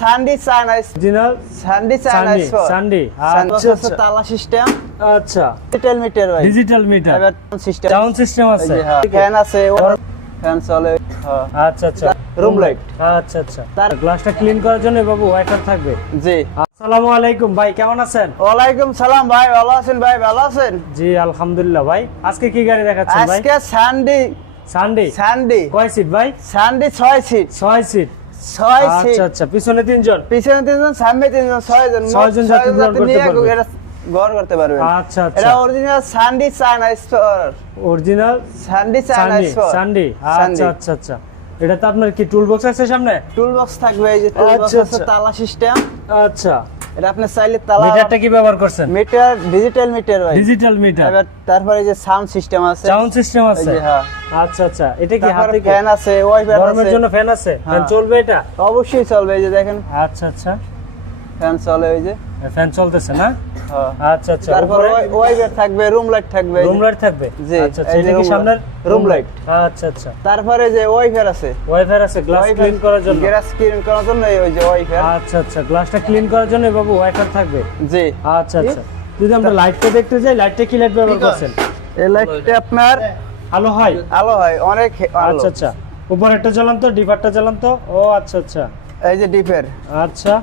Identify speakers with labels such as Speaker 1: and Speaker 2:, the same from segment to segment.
Speaker 1: Sunday China
Speaker 2: original
Speaker 1: Sunday China
Speaker 2: Sunday আচ্ছা আচ্ছা।
Speaker 1: তালা সিস্টেম
Speaker 2: আচ্ছা।
Speaker 1: ডিজিটাল মিটার ভাই।
Speaker 2: ডিজিটাল মিটার
Speaker 1: এবার সিস্টেম
Speaker 2: সাউন্ড সিস্টেম আছে।
Speaker 1: ফ্যান আছে ফ্যান চলে হ্যাঁ।
Speaker 2: আচ্ছা আচ্ছা।
Speaker 1: Room light।
Speaker 2: আচ্ছা আচ্ছা।
Speaker 1: তার-
Speaker 2: গ্লাসটা ক্লিন করার জন্য বাবু ওয়াইফাই থাকবে।
Speaker 1: জি।
Speaker 2: আসসালামু আলাইকুম ভাই কেমন আছেন?
Speaker 1: ওয়ালাইকুম সালাম ভাই ভালো আছেন ভাই ভালো আছেন?
Speaker 2: জি আলহামদুলিল্লাহ ভাই। আজকে কি গাড়ি দেখাচ্ছেন ভাই?
Speaker 1: আজকে সানডি
Speaker 2: সানডে
Speaker 1: সানডি
Speaker 2: কয় সিট ভাই?
Speaker 1: সানডি ছয় সিট
Speaker 2: ছয় সিট
Speaker 1: ছয়
Speaker 2: আচ্ছা আচ্ছা পিছনে তিনজন?
Speaker 1: পিছনে তিনজন সামনে তিনজন ছয়জন।
Speaker 2: ছয়জন যাত্রী গ্রহণ
Speaker 1: যাত্রী
Speaker 2: করতে পারবে। আচ্ছা
Speaker 1: এটা original Sunday China store
Speaker 2: original
Speaker 1: Sunday China store
Speaker 2: আচ্ছা আচ্ছা আচ্ছা। এটা তো আপনার কি টুল বক্স আছে সামনে?
Speaker 1: টুল বক্স থাকবে এই যে টুল বক্স আছে
Speaker 2: আচ্ছা।
Speaker 1: তালা সিস্টেম
Speaker 2: আচ্ছা।
Speaker 1: এটা আপনি চাইলে তালা
Speaker 2: মিটারটা কি ব্যবহার করছেন?
Speaker 1: মিটার ডিজিটাল মিটার ভাই।
Speaker 2: ডিজিটাল মিটার
Speaker 1: এবার তারপরে যে সাউন্ড সিস্টেম আছে
Speaker 2: সাউন্ড সিস্টেম আছে।
Speaker 1: হ্যাঁ।
Speaker 2: আচ্ছা আচ্ছা। এটা কি হাতে
Speaker 1: ফ্যান আছে ওয়াইফাই
Speaker 2: গরমের
Speaker 1: আছে।
Speaker 2: জন্য ফ্যান আছে। ফ্যান। চলবে এটা?
Speaker 1: অবশ্যই চলবে এই যে দেখেন।
Speaker 2: আচ্ছা আচ্ছা।
Speaker 1: ফ্যান চলে ওই যে।
Speaker 2: ফ্যান চলতেছে না?
Speaker 1: হ্যাঁ।
Speaker 2: আচ্ছা আচ্ছা
Speaker 1: তারপরে ওয়াইফাই থাকবে রুম লাইট থাকবে।
Speaker 2: রুম লাইট থাকবে?
Speaker 1: জি,
Speaker 2: আচ্ছা আচ্ছা এটা কি সামনের?
Speaker 1: room light।
Speaker 2: আচ্ছা আচ্ছা।
Speaker 1: তারপরে যে ওয়াইফাই আছে।
Speaker 2: ওয়াইফাই আছে গ্লাস ক্লিন করার জন্য।
Speaker 1: গ্যাস ক্লিন করার জন্য ওই যে ওয়াইফাই
Speaker 2: আচ্ছা আচ্ছা গ্লাসটা ক্লিন করার জন্য বাবু ওয়াইফাই থাকবে?
Speaker 1: জি।
Speaker 2: আচ্ছা আচ্ছা। যদি আমরা লাইটটা দেখতে যাই লাইটটা কি লাইট ব্যবহার করছেন?
Speaker 1: এই লাইটটা আপনার
Speaker 2: আলো হয়?
Speaker 1: আলো হয় অনেক
Speaker 2: আচ্ছা আচ্ছা। উপরেরটা জ্বলান তো ডিপারটা জ্বলান ও আচ্ছা আচ্ছা।
Speaker 1: এই যে ডিপের।
Speaker 2: আচ্ছা।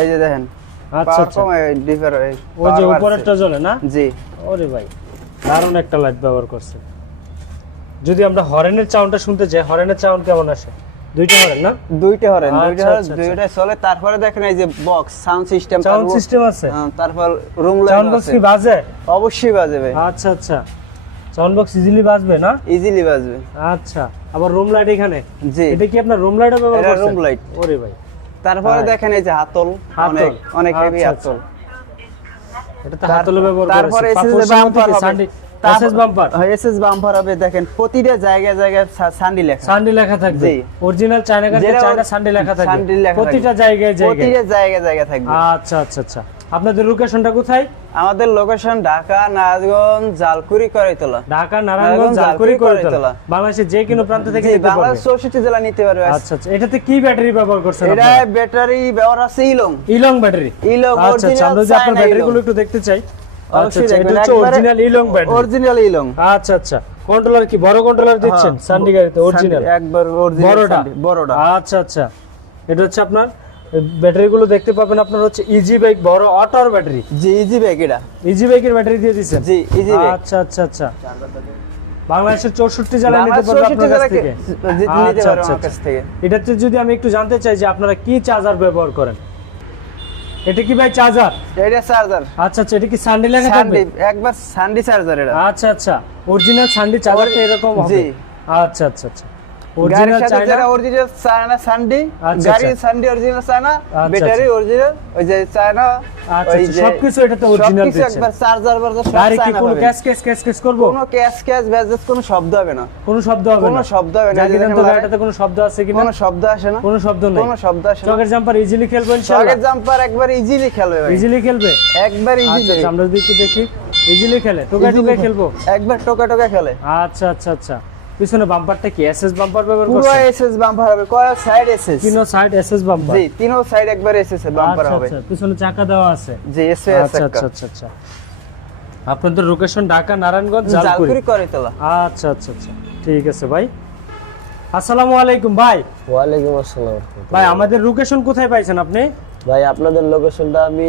Speaker 1: এই যে দেখেন
Speaker 2: আচ্ছা আচ্ছা।
Speaker 1: কম এই
Speaker 2: ওই যে উপরেরটা জ্বলে না?
Speaker 1: জি।
Speaker 2: ওরে ভাই দারুণ একটা লাইট ব্যবহার করছে। যদি আমরা হরেনের সাউন্ডটা শুনতে চাই হরেনের সাউন্ড কেমন আসে? দুইটা হরেন না?
Speaker 1: দুইটা হরেন
Speaker 2: আচ্ছা,
Speaker 1: দুইটা
Speaker 2: আচ্ছা।
Speaker 1: দুইটা চলে। তারপরে দেখেন এই যে box sound system
Speaker 2: sound system আছে?
Speaker 1: তারপর room light
Speaker 2: sound
Speaker 1: light
Speaker 2: box কি বাজে?
Speaker 1: অবশ্যই বাজবে
Speaker 2: আচ্ছা আচ্ছা। সাউন্ড বক্স ইজিলি বাজবে না?
Speaker 1: ইজিলি বাজবে।
Speaker 2: আচ্ছা আবার রুম লাইট এখানে?
Speaker 1: জি।
Speaker 2: এটা কি আপনার রুম লাইটও ব্যবহার করছেন?
Speaker 1: room light।
Speaker 2: ওরে ভাই।
Speaker 1: তারপরে। দেখেন এই যে হাতল। অনেক অনেক হেভি
Speaker 2: আচ্ছা,
Speaker 1: হাতল
Speaker 2: এটা তো হাতল ব্যবহার করে
Speaker 1: তারপরে
Speaker 2: এসে
Speaker 1: যে বাম্পার হবে
Speaker 2: এসএস বাম্পার
Speaker 1: এসএস বাম্পার হবে দেখেন প্রতিটা জায়গায় জায়গায় সান্ডি লেখা।
Speaker 2: সানডে লেখা থাকবে। অরিজিনাল চায়না কার্ডে চায়না সানডে লেখা থাকবে।
Speaker 1: সানডে লেখা
Speaker 2: প্রতিটা জায়গায় জায়গায়।
Speaker 1: প্রতিটা জায়গায় জায়গায় থাকবে।
Speaker 2: আচ্ছা আচ্ছা আচ্ছা। আপনাদের লোকেশনটা কোথায়?
Speaker 1: আমাদের লোকেশন ঢাকা নারায়ণগঞ্জ জালকুড়ি করাইতলা।
Speaker 2: ঢাকা নারায়ণগঞ্জ জালকুড়ি
Speaker 1: জালকুড়ি,
Speaker 2: করে
Speaker 1: কড়ইতলা।
Speaker 2: বাংলাদেশের যে কোনো প্রান্ত থেকে নিতে পারবে।
Speaker 1: বাংলাদেশ চৌষট্টি জেলা নিতে পারবে।
Speaker 2: আচ্ছা আচ্ছা। এটাতে কি ব্যাটারি ব্যবহার করছেন
Speaker 1: এটা ব্যাটারি ব্যবহার আছে ইলং।
Speaker 2: ইলং ব্যাটারি
Speaker 1: ইলং
Speaker 2: আচ্ছা আচ্ছা। আমরা যদি আপনার ব্যাটারি গুলো একটু দেখতে চাই। আচ্ছা আচ্ছা এটা হচ্ছে অরিজিনাল ইলং ব্যাটারি
Speaker 1: অরিজিনাল ইলং
Speaker 2: আচ্ছা আচ্ছা কন্ট্রোলার কি? বড় কন্ট্রোলার দিচ্ছেন? সান্ডি গাড়িতে অরিজিনাল
Speaker 1: একবার অরিজিনাল
Speaker 2: বড়টা?
Speaker 1: বড়টা।
Speaker 2: আচ্ছা আচ্ছা এটা হচ্ছে আপনার ব্যাটারি দেখতে পাবেন আপনার হচ্ছে ইজি বাইক বড় অটোর ব্যাটারি
Speaker 1: জি ইজি ব্যাগ এটা।
Speaker 2: ইজি বাইকের ব্যাটারি দিয়ে
Speaker 1: জি ইজি
Speaker 2: আচ্ছা আচ্ছা আচ্ছা। বাংলাদেশের চৌষট্টি জেলায় নিতে পারবে আপনার কাছ থেকে। আচ্ছা আচ্ছা এটাতে যদি আমি একটু জানতে চাই যে আপনারা কি চার্জার ব্যবহার করেন? এটা কি ভাই চার্জার?
Speaker 1: এটা চার্জার।
Speaker 2: আচ্ছা আচ্ছা এটা কি স্যান্ডি লেখা থাকবে?
Speaker 1: সানডি একবার সানডি চার্জার এটা।
Speaker 2: আচ্ছা আচ্ছা অরিজিনাল সানডি চার্জার এরকম হবে। আচ্ছা আচ্ছা আচ্ছা।
Speaker 1: গাড়ির
Speaker 2: অরিজিনাল
Speaker 1: সাথে যারা অরিজিনাল চায়না সানডি
Speaker 2: আচ্ছা,
Speaker 1: গাড়ির। অরিজিনাল চায়না ব্যাটারি অরিজিনাল ওই যে চায়না ওই যে
Speaker 2: সবকিছু এটাতে original
Speaker 1: সবকিছু
Speaker 2: দিচ্ছে।
Speaker 1: একবার চার্জার বার্জার সব
Speaker 2: গাড়ি কি কোনো ক্যাশ ক্যাশ ক্যাশ ক্যাশ করব?
Speaker 1: কোনো ক্যাশ ক্যাশ ব্যাজেস কোনো শব্দ হবে না।
Speaker 2: কোনো শব্দ হবে
Speaker 1: কোনো শব্দ হবে না
Speaker 2: জাকির তো গাড়িটাতে কোনো শব্দ আছে কিনা?
Speaker 1: কোনো শব্দ আসে না।
Speaker 2: কোনো শব্দ নেই।
Speaker 1: কোনো শব্দ আসে না।
Speaker 2: চকের জাম্পার ইজিলি খেলব
Speaker 1: চকের জাম্পার একবার ইজিলি খেলবে
Speaker 2: ইজিলি খেলবে?
Speaker 1: একবার ইজিলি
Speaker 2: আচ্ছা, আমরা যদি একটু দেখি। ইজিলি খেলে। টোকা টোকা খেলব?
Speaker 1: একবার টোকা টোকা খেলে।
Speaker 2: আচ্ছা আচ্ছা আচ্ছা। পিছনে বাম্পারটা কি? এসএস বাম্পার ব্যবহার
Speaker 1: পুরো এসএস বাম্পার হবে। কয়? সাইড এসএস
Speaker 2: তিনো সাইড এসএস বাম্পার
Speaker 1: জি তিনও সাইড একবার এসএস বাম্পার হবে।
Speaker 2: আচ্ছা পিছনে চাকা দেওয়া আছে।
Speaker 1: জি এসএস
Speaker 2: আচ্ছা আচ্ছা আচ্ছা আচ্ছা। আপনাদের লোকেশন ঢাকা নারায়ণগঞ্জ জালকুড়ি।
Speaker 1: জালকুড়ি করে তোলা
Speaker 2: আচ্ছা আচ্ছা আচ্ছা। ঠিক আছে ভাই। আসসালামু আলাইকুম ভাই।
Speaker 3: ওয়ালাইকুম আসসালাম।
Speaker 2: ভাই আমাদের লোকেশন কোথায় পাইছেন আপনি?
Speaker 3: ভাই আপনাদের লোকেশনটা আমি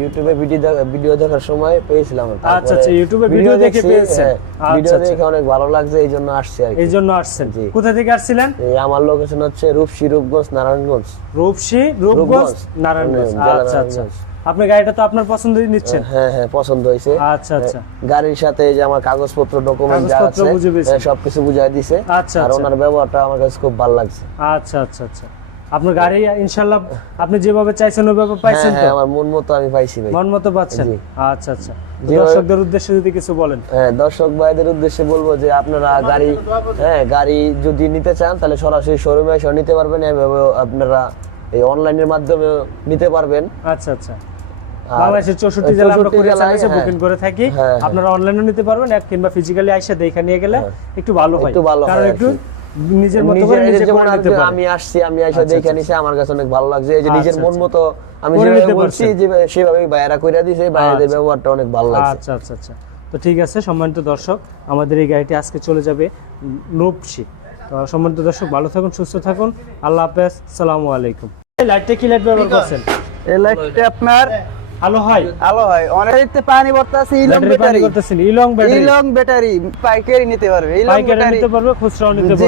Speaker 3: ইউটিউবে ভিডিও ভিডিও দেখার সময় পেয়েছিলাম।
Speaker 2: আচ্ছা, আচ্ছা, ইউটিউবে ভিডিও দেখে পেয়েছেন।
Speaker 3: হ্যাঁ,
Speaker 2: আচ্ছা,
Speaker 3: ভিডিও
Speaker 2: আচ্ছা।
Speaker 3: দেখে অনেক ভালো লাগছে এই জন্য আসছি আর কি।
Speaker 2: এই জন্য আসছেন।
Speaker 3: জি।
Speaker 2: কোথা থেকে আসছিলেন?
Speaker 3: এই আমার লোকেশন হচ্ছে রূপসী রূপগঞ্জ নারায়ণগঞ্জ।
Speaker 2: রূপসী রূপগঞ্জ নারায়ণগঞ্জ। আচ্ছা আচ্ছা।
Speaker 3: নারায়ণগঞ্জ।
Speaker 2: আপনি গাড়িটা তো আপনার পছন্দই নিচ্ছেন।
Speaker 3: হ্যাঁ হ্যাঁ পছন্দ হয়েছে।
Speaker 2: আচ্ছা আচ্ছা।
Speaker 3: গাড়ির সাথে এই যে আমার কাগজপত্র ডকুমেন্ট যা আছে। হ্যাঁ, সবকিছু বুঝাই দিছে।
Speaker 2: আচ্ছা,
Speaker 3: আর
Speaker 2: আচ্ছা।
Speaker 3: ওনার ব্যবহারটা আমার কাছে খুব ভালো লাগছে।
Speaker 2: আচ্ছা আচ্ছা আচ্ছা। আপনার গাড়ি ইনশাল্লাহ আপনি যেভাবে চাইছেন ওইভাবে
Speaker 3: হ্যাঁ
Speaker 2: পাইছেন তো?
Speaker 3: হ্যাঁ আমার মন মতো আমি পাইছি ভাই।
Speaker 2: মন মতো পাচ্ছেন? আচ্ছা আচ্ছা। দর্শকদের উদ্দেশ্যে যদি কিছু বলেন।
Speaker 3: হ্যাঁ দর্শক ভাইদের উদ্দেশ্যে বলব যে আপনারা গাড়ি হ্যাঁ গাড়ি যদি নিতে চান তাহলে সরাসরি শোরুমে এসে নিতে পারবেন এভাবে আপনারা এই অনলাইনের মাধ্যমে নিতে পারবেন।
Speaker 2: আচ্ছা আচ্ছা। বাংলাদেশের চৌষট্টি জেলা আমরা কুরিয়ার সার্ভিসে। বুকিং করে থাকি।
Speaker 3: হ্যাঁ।
Speaker 2: আপনারা অনলাইনেও নিতে পারবেন এক কিংবা ফিজিক্যালি আইসা দেখে নিয়ে গেলে একটু ভালো হয়।
Speaker 3: একটু ভালো
Speaker 2: কারণ
Speaker 3: হয়
Speaker 2: একটু। নিজের মতো করে নিজে করে নিতে পারে।
Speaker 3: আমি আসছি আমি এসে
Speaker 2: আচ্ছা,
Speaker 3: দেখে
Speaker 2: আচ্ছা,
Speaker 3: নিছি আমার কাছে অনেক ভালো লাগছে। এই যে নিজের
Speaker 2: আচ্ছা,
Speaker 3: মন
Speaker 2: আচ্ছা।
Speaker 3: মতো আমি যেভাবে বলছি যে সেভাবে বাইরা কইরা দিছে
Speaker 2: আচ্ছা।
Speaker 3: ব্যবহারটা অনেক ভালো লাগছে।
Speaker 2: আচ্ছা আচ্ছা আচ্ছা। তো ঠিক আছে সম্মানিত দর্শক আমাদের এই গাড়িটি আজকে চলে যাবে তো সম্মানিত দর্শক ভালো থাকুন সুস্থ থাকুন। আল্লাহ হাফেজ সালামু আলাইকুম। এই লাইটটা কি লাইট ব্যবহার করছেন?
Speaker 1: এই লাইটটা আপনার
Speaker 2: আলো হয়?
Speaker 1: আলো হয়। অনেকতে পানি ভরতেছে ইলং
Speaker 2: ব্যাটারি করতেছেন ইলং ব্যাটারি।
Speaker 1: ইলং ব্যাটারি পাইকারি নিতে পারবে ইলং ব্যাটারি।
Speaker 2: নিতে পারবে খুচরাও নিতে। পারবে।